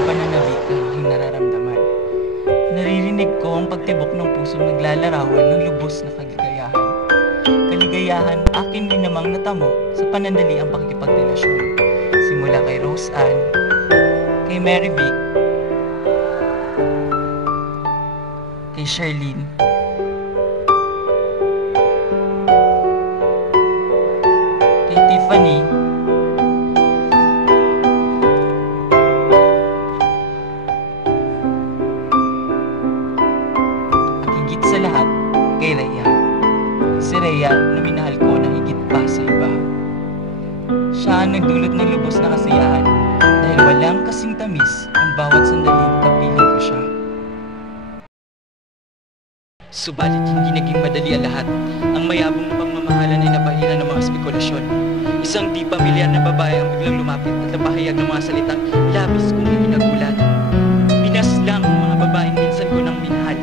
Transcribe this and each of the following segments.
ng pananabik ng aking nararamdaman. Naririnig ko ang pagtibok ng pusong naglalarawan ng lubos na kaligayahan. Kaligayahan akin din namang natamo sa panandaliang pakikipagrelasyon. Simula kay Rose Ann, kay Mary Vic, kay Charlene, kay Tiffany, at higit sa lahat, kay Rhea. Si Rhea na minahal ko na higit pa sa iba. Siya ang nagdulot ng lubos na kasiyahan dahil walang kasing tamis ang bawat sandaling kapiling ko siya. Subalit hindi naging madali ang lahat. Ang mayabong na pagmamahalan ay napahira ng mga spekulasyon. Isang di pamilyar na babae ang biglang lumapit at napahayag ng mga salitang labis kong hinagulat. Pinaslang ang mga babaeng minsan ko nang minahal.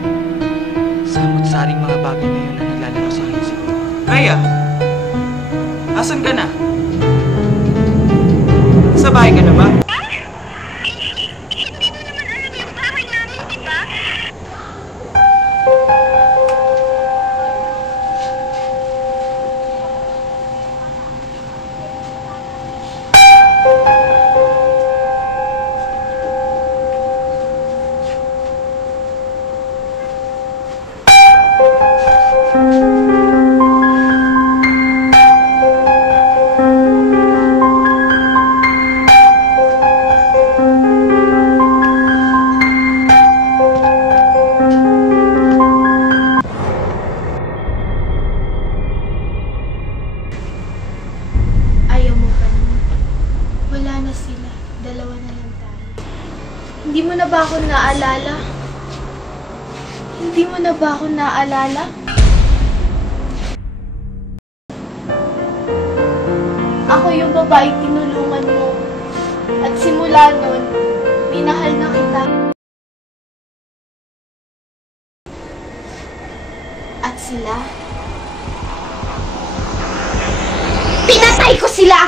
Samot-saring mga bagay ngayon na naglalaro sa aking isip. Rhea! Asan ka na? Sa bahay ka na ba? Hindi mo naman alam yung bahay namin, di ba? Ayaw mo pa nun. Wala na sila. Dalawa na lang tayo. Hindi mo na ba ako naalala? Hindi mo na ba ako naalala? Ako yung babae tinulungan mo. At simula nun, minahal na kita. At sila? Pinatay ko sila!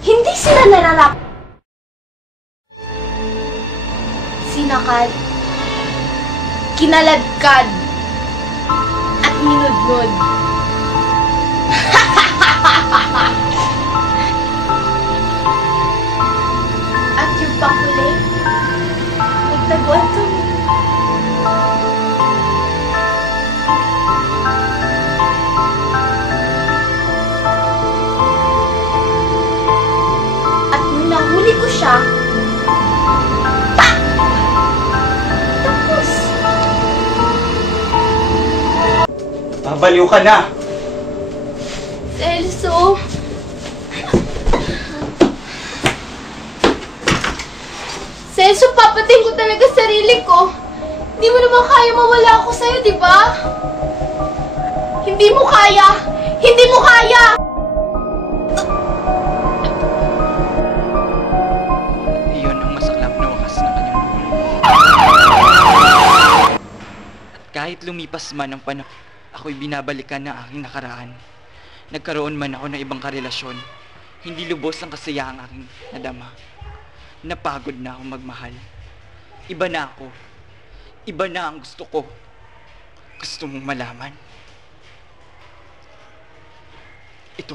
Hindi sila nararap. Sinakal, kinaladkad, at minudmod. At yung panghuli, nagtaguan kami. At nung nahuli ko siya, tapos, Babaliw ka na! Celso, Celso, papatin ko talaga sarili ko. Hindi mo naman kaya mawala ako sa'yo, di ba? Hindi mo kaya! Hindi mo kaya! Iyon ang masaklap na wakas ng kanyang buhay. At kahit lumipas man ang panahon, ako'y binabalikan ng aking nakaraan. Nagkaroon man ako ng ibang karelasyon, hindi lubos ang kasayahang aking nadama. Napagod na akong magmahal. Iba na ako. Iba na ang gusto ko. Gusto mong malaman? Ito.